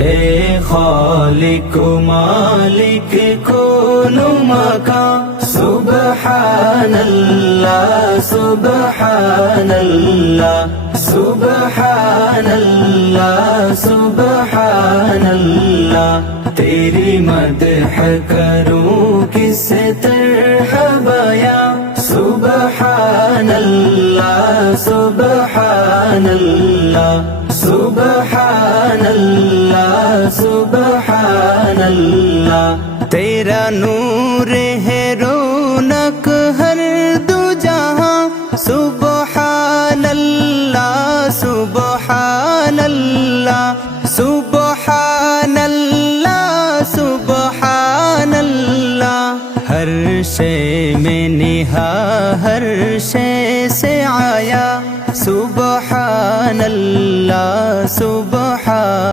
ए खालिक मालिक कौन मकां सुबहानल्लाह सुबहानल्लाह सुबहानल्लाह सुबहानल्लाह। तेरी मदह करूं किस तरह बयां सुबहानल्लाह सुबहानल्लाह सुबहानल्लाह सुबहानल्लाह। तेरा नूर है रौनक हर दो जहां सुबहानल्लाह सुबहानल्लाह सुबहानल्लाह सुबहानल्लाह। हर शे में निहा हर शे से आया सुबहानल्लाह सुबहान